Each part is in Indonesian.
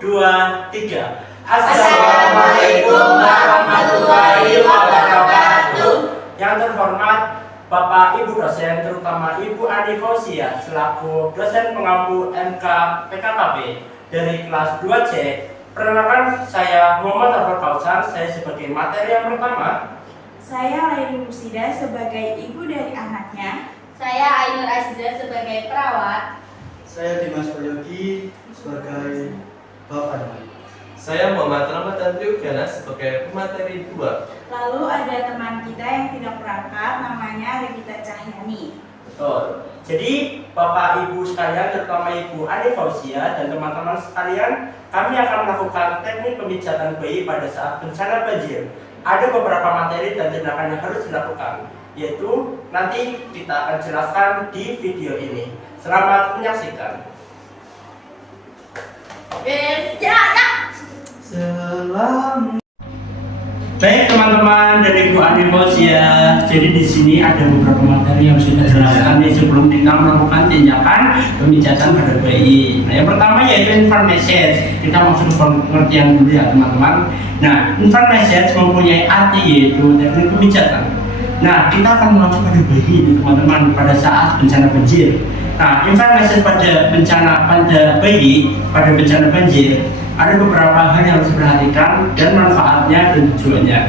dua, tiga. Assalamualaikum warahmatullahi wabarakatuh. Yang terhormat Bapak Ibu dosen, terutama Ibu Ani Fauziah selaku dosen pengampu MK PKKP dari kelas 2C. Perkenalkan, saya Muhammad Arfan Kausar, saya sebagai materi yang pertama. Saya Laili Mursida sebagai ibu dari anaknya. Saya Ainur Aziza sebagai perawat. Saya Dimas Prayogi sebagai bapak. Saya Muhammad Rahmat Andriugana sebagai pemateri 2. Lalu ada teman kita yang tidak berangkat, namanya Regita Cahyani. Betul. Jadi Bapak Ibu sekalian, terutama Ibu Ani Fauziah dan teman-teman sekalian, kami akan melakukan teknik pemijatan bayi pada saat bencana banjir. Ada beberapa materi dan tindakan yang harus dilakukan, yaitu nanti kita akan jelaskan di video ini. Selamat menyaksikan. Baik teman-teman dan Ibu Ani Fauziah, jadi di sini ada beberapa materi yang sudah jelaskan nih sebelum kita melakukan tindakan pemijatan pada bayi. Nah, yang pertama yaitu infant message. Kita masuk ke pengertian dulu ya teman-teman. Nah, infant message mempunyai arti yaitu teknik pemijatan. Nah, kita akan mengacu pada bayi nih teman-teman pada saat bencana banjir. Nah, infant message pada bayi pada bencana banjir. Ada beberapa hal yang harus diperhatikan dan manfaatnya dan tujuannya.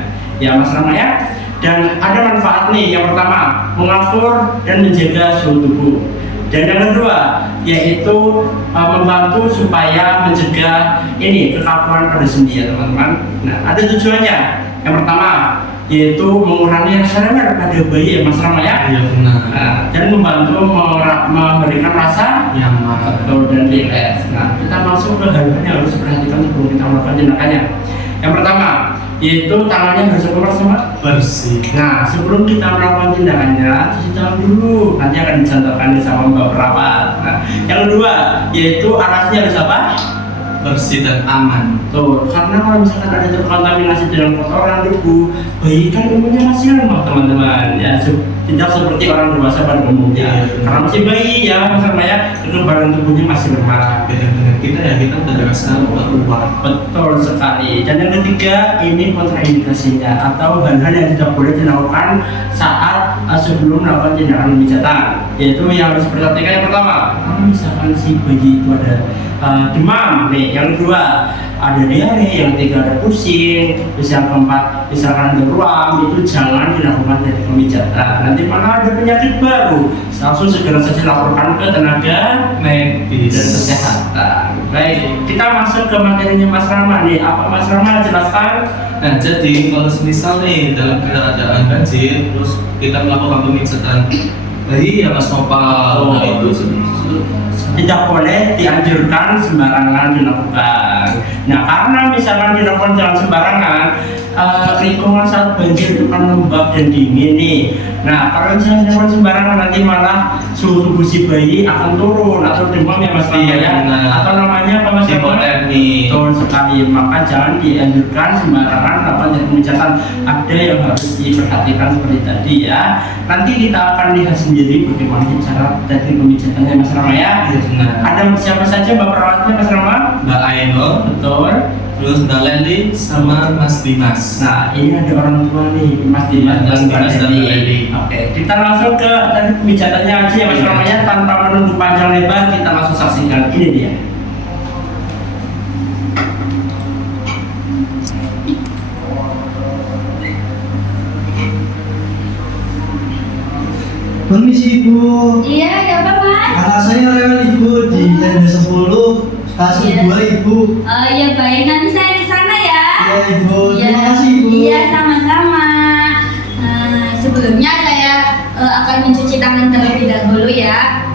Ya Mas Rama ya. Dan ada manfaat nih. Yang pertama, mengatur dan menjaga suhu tubuh. Dan yang kedua, yaitu membantu supaya mencegah kekakuan pada sendi ya teman-teman. Nah, ada tujuannya. Yang pertama, yaitu mengurangi rasa lelah pada bayi ya Mas Rama ya. Iya benar. Nah, dan membantu memberikan rasa Nyaman dan rileks. Nah, kita masuk ke hal-hal yang harus diperhatikan sebelum kita melakukan tindakannya. Yang pertama, yaitu tangannya harus bersih. Nah, sebelum kita melakukan tindakannya, cuci tangan dulu. Nanti akan dicontohkan sama Mbak perawat. Nah, yang kedua, yaitu alasnya harus apa? Bersih dan aman. Tuh, karena kalau misalkan ada terkontaminasi dengan kotoran debu, bayi kan umurnya masih lemah teman-teman. Ya, tidak seperti orang dewasa pada umumnya. Karena masih bayi ya, misalnya kekebalan tubuhnya masih lemah. Beda-beda kita udah dewasa berubah. Betul sekali. Dan yang ketiga, ini kontraindikasinya atau hal-hal yang tidak boleh dilakukan saat sebelum melakukan tindakan pemijatan. Yaitu yang harus diperhatikan yang pertama, kalau misalkan si bayi itu ada demam nih, yang kedua ada diare, yang ketiga ada pusing, yang keempat misalkan ada ruam, itu jangan dilakukan dari pemijatan. Nanti mana ada penyakit baru, langsung segera saja laporkan ke tenaga medis dan kesehatan. Baik, kita masuk ke materinya Mas Rama nih. Apa Mas Rama jelaskan? Nah, jadi kalau misal nih dalam keadaan banjir, terus kita melakukan pemijatan bayi ya Mas Nopal. Nah, itu tidak boleh dianjurkan sembarangan dilakukan. Nah, karena misalkan dilakukan jangan sembarangan, lingkungan saat banjir itu kan lembab dan dingin nih. Nah, kalau jangan dilakukan sembarangan nanti malah suhu tubuh si bayi akan turun atau demam ya Mas Rama ya. Atau namanya apa Mas Rama? Betul sekali. Maka jangan dianjurkan sembarangan melakukan pemijatan. Ada yang harus diperhatikan seperti tadi ya. Nanti kita akan lihat sendiri bagaimana cara teknik pemijatannya Mas Rama ya. Nah, Ada siapa saja Mbak perawatnya Mas Rama? Mbak Ainul, Betul. terus Mbak Leli sama Mas Dimas. Nah, ini ada orang tua nih, Mas Dimas dan Mbak Leli. Oke, kita langsung ke teknik pemijatannya aja ya Mas Rama ya, tanpa menunggu panjang lebar, kita langsung saksikan. Ini dia. Permisi Ibu. Iya, ada apa Mas? Anak saya rewel Ibu di TND 10 kasus Iya. 2 Ibu. Oh iya baik, nanti saya ke sana ya. Iya Ibu, Iya. terima kasih Ibu. Iya, sama-sama. Sebelumnya saya akan mencuci tangan terlebih dahulu ya.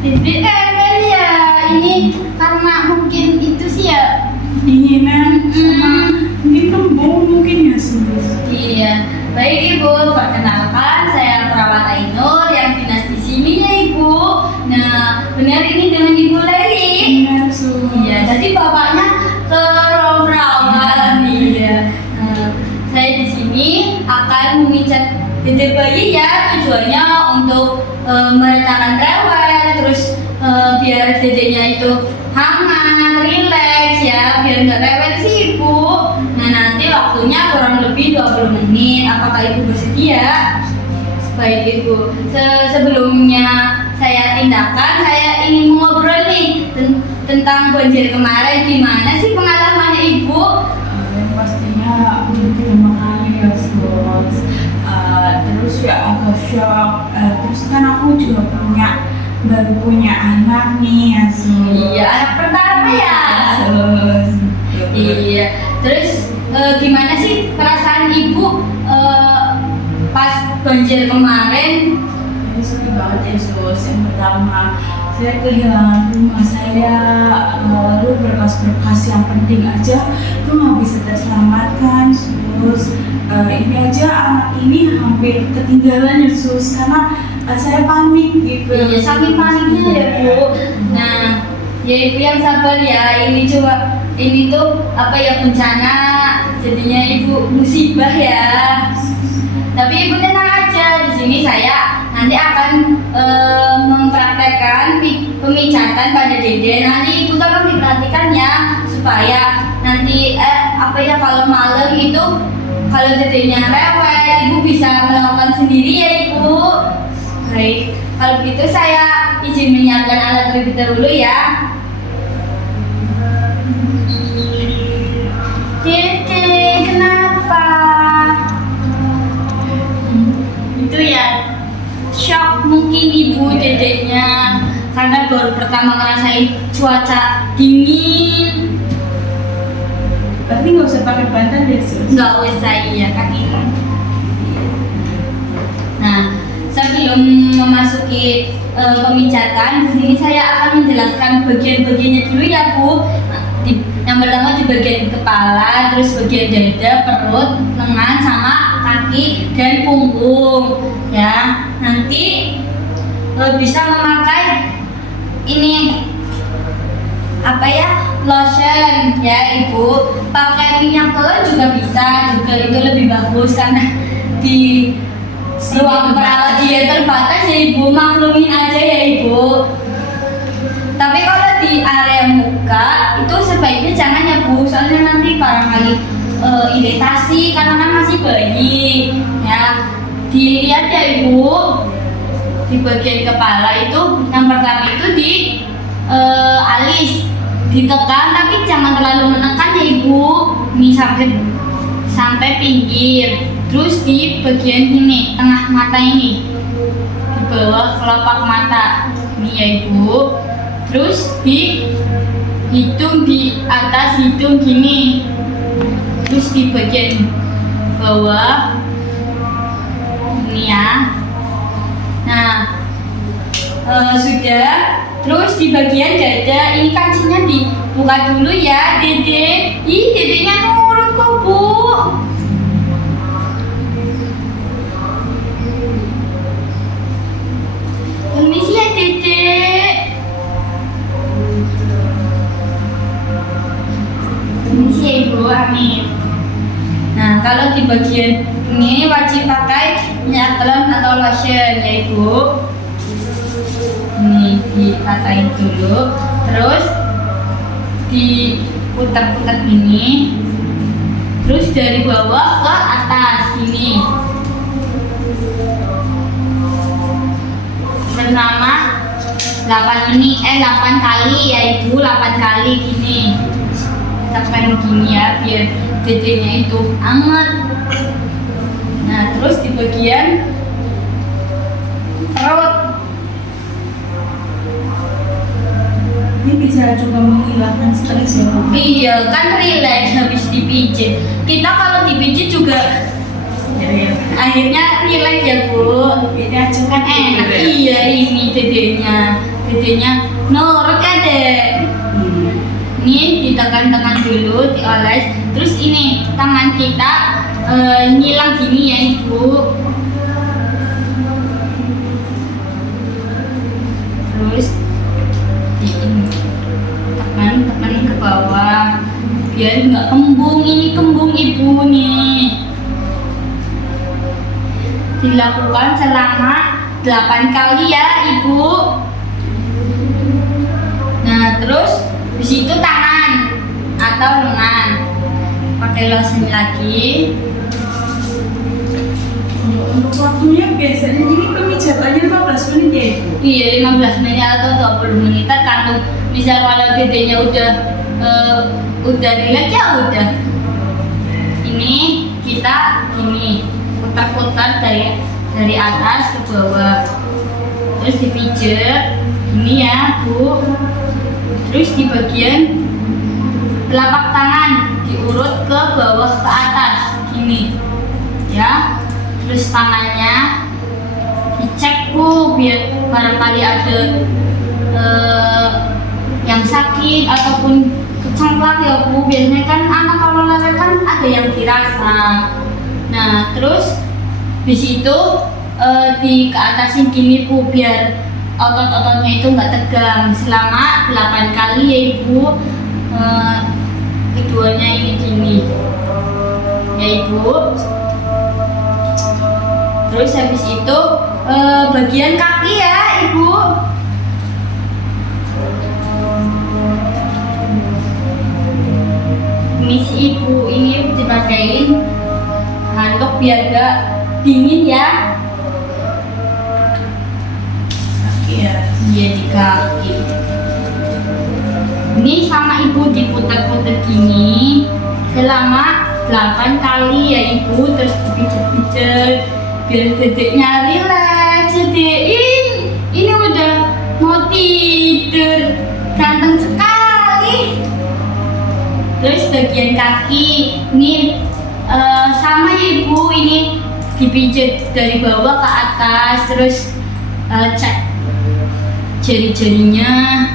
Dede rewel ya. Ini karena mungkin itu sih ya. Dinginan sama mungkin kembung mungkin ya sus. Iya. Baik Ibu, perkenalkan saya perawat Ainur yang dinas di sini ya Ibu. Nah, benar ini dengan Ibu Leli. Benar sus. Iya, jadi bapaknya ke ruang perawat. Iya. Saya di sini akan memijat dede bayi ya, tujuannya untuk meredakan rewel, terus biar dedenya itu hangat, rileks ya, biar nggak rewel sih Ibu. Nah nanti waktunya kurang lebih 20 menit. Apakah Ibu bersedia? Baik Ibu. Sebelumnya saya tindakan, saya ingin ngobrol nih tentang banjir kemarin. Gimana sih pengalamannya Ibu? Yang pastinya pertama kali ya sus. Terus ya agak shock. Terus kan aku juga baru punya anak nih ya sus. Iya, anak pertama ya. Sus. Iya. Terus gimana sih perasaan Ibu pas banjir kemarin? Ini sedih banget ya sus. Yang pertama saya kehilangan rumah saya, lalu berkas-berkas yang penting aja itu nggak bisa terselamatkan sus. Ini aja anak ini hampir ketinggalan ya sus karena saya panik gitu. Iya, saking paniknya ya Bu. Nah, ya Ibu yang sabar ya. Ini tuh apa ya, bencana, jadinya Ibu musibah ya. Tapi Ibu tenang aja, di sini saya nanti akan mempraktekkan pemijatan pada dede. Nanti Ibu tolong diperhatikan ya, supaya nanti kalau malam itu kalau dedenya rewel, Ibu bisa melakukan sendiri ya Ibu. Baik, kalau begitu saya izin menyiapkan alat terlebih dahulu ya. Dede, kenapa? Itu ya, shock mungkin Ibu dedeknya karena baru pertama ngerasain cuaca dingin. Berarti nggak usah pakai bantal ya sus. Nggak usah, iya kan ini. Nah, sebelum memasuki pemijatan, di sini saya akan menjelaskan bagian-bagiannya dulu ya Bu. Yang pertama di bagian kepala, terus bagian dada, perut, lengan, sama kaki dan punggung. Ya, nanti bisa memakai ini lotion ya Ibu. Pakai minyak telur juga bisa, juga itu lebih bagus karena di ruang perawat dia terbatas ya Ibu, maklumin aja ya Ibu. Tapi kalau di area muka itu sebaiknya jangan ya Bu, soalnya nanti barangkali iritasi karena kan masih bayi ya. Dilihat ya Ibu, di bagian kepala itu yang pertama itu di alis, ditekan tapi jangan terlalu menekan ya Ibu. Ini sampai pinggir. Terus di bagian ini, tengah mata ini, di bawah kelopak mata ini ya Ibu. Terus di hidung, di atas hidung gini. Terus di bagian bawah ini ya. Nah, sudah. Terus di bagian dada, ini kancingnya dibuka dulu ya Dede. Ih, dedenya nurut kok Bu. Permisi ya Dede. Permisi ya Ibu, amin. Nah, kalau di bagian ini wajib pakai minyak telon atau lotion ya Ibu. Ini dikatain dulu, terus diputar-putar gini, terus dari bawah ke atas gini. Selama 8 kali ya Ibu, 8 kali gini. Tekan gini ya biar dedenya itu hangat. Nah, terus di bagian perut. Ini bisa juga menghilangkan stres ya Bu. Iya, kan rileks habis dipijit. Kita kalau dipijit juga akhirnya rileks ya Bu. Ini aja Kan enak. Iya, ini dedenya. dedenya nurut ya dek. Ini ditekan-tekan dulu, dioles. Terus ini tangan kita nyilang gini ya ibu. Terus ini tekan ke bawah biar nggak kembung. Ini kembung ibu nih. Dilakukan selama 8 kali ya ibu. Nah terus di situ tangan atau lengan pakai lotion lagi. Untuk waktunya biasanya jadi pemijatannya 15 menit ya ibu? Iya 15 menit atau 20 menit tergantung. Misal kalau dedenya udah relax ya udah. Ini kita gini putar-putar dari atas ke bawah. Terus dipijet ini ya bu. Terus di bagian telapak tangan diurut ke bawah ke atas gini ya. Terus tangannya dicek bu biar barangkali ada yang sakit ataupun kecengklak ya bu. Biasanya kan anak kalau lelet kan ada yang dirasa. Nah terus di situ di keatasin gini bu biar otot-ototnya itu nggak tegang selama 8 kali ya ibu. Keduanya ini gini ya ibu. Terus habis itu bagian kaki ya ibu. Ini si ibu ini dipakein handuk biar gak dingin ya. Iya. Iya di kaki. Ini sama ibu diputar-putar gini selama 8 kali ya ibu. Terus dipijet-pijet biar dedeknya rileks. Dedekin ini udah mau tidur, ganteng sekali. Terus bagian kaki ini sama ibu ini dipijet dari bawah ke atas. Terus cek jari-jarinya,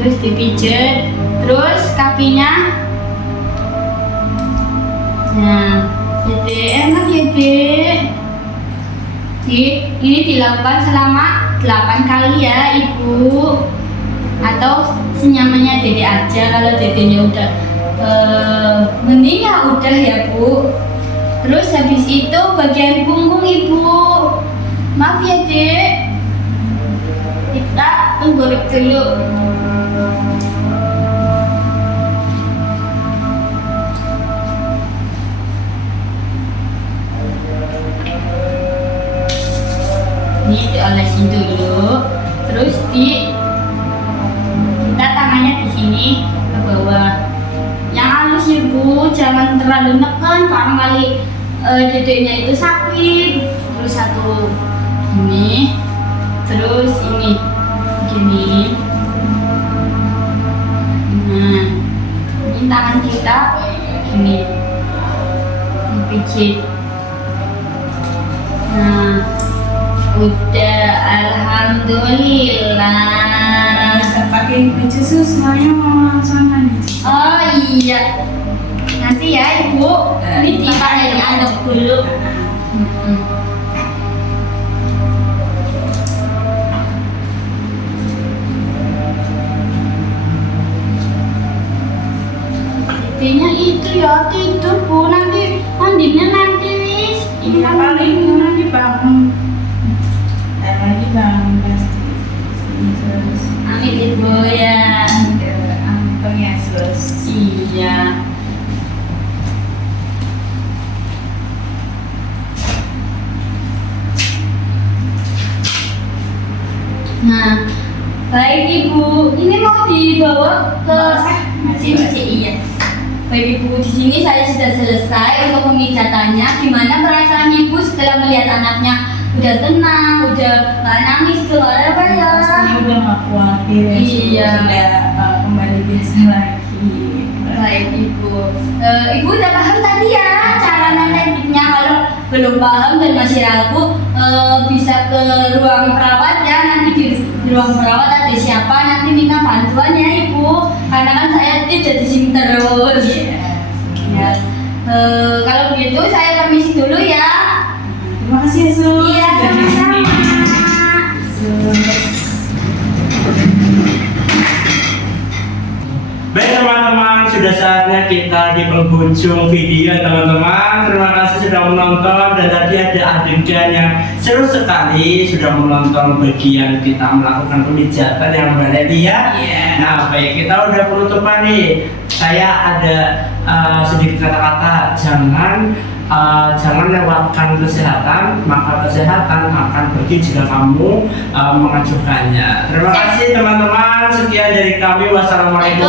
terus dipijet, terus kakinya. Nah, Dede enak ya dek. Ini dilakukan selama 8 kali ya ibu. Atau senyamannya dede aja. Kalau dedenya udah mending ya udah ya bu. Terus habis itu bagian punggung ibu. Maaf ya dek, kita tenggorok dulu. Ini diolesin dulu, terus kita tangannya di sini ke bawah. Yang halus ibu, jangan terlalu neken karena kali dedeknya itu sakit. Terus satu ini, terus ini gini. Nah, ini tangan kita gini dipijit. Nah, udah alhamdulillah. Bisa pakai baju semuanya mau langsung mandi. Oh iya, nanti ya ibu, ini dipakai diaduk dulu. Intinya itu ya tidur bu, nanti mandinya nanti wis. Ini paling nanti bangun. Lagi bangun pasti. Terus Amin ibu ya. Ampun ya sus. Iya. Nah, baik ibu, ini mau dibawa ke sini iya. Baik ibu, di sini saya sudah selesai untuk pemijatannya. Gimana perasaan ibu setelah melihat anaknya udah tenang, udah nggak nangis tuh apa ya? Pastinya udah nggak khawatir. Iya. Sudah kembali biasa lagi. Baik ibu, ibu udah paham tadi ya cara tekniknya. Kalau belum paham dan masih ragu, bisa ke ruang perawat ya, nanti di ruang perawat ada siapa nanti minta bantuan ya ibu, karena kan saya tidak di sini terus. Ya. Kalau gitu saya permisi dulu ya. Terima kasih ya sus. Iya, sama-sama. Baik teman-teman, sudah saatnya kita di penghujung video teman-teman. Terima kasih sudah menonton dan tadi ada adegan yang seru sekali sudah menonton bagian kita melakukan pemijatan yang Mbak Leli ya. Iya. Nah baik, kita udah penutupan nih. Saya ada sedikit kata-kata, jangan lewatkan kesehatan, maka kesehatan akan pergi jika kamu mengajukannya. Terima kasih teman-teman, sekian dari kami. Wassalamualaikum.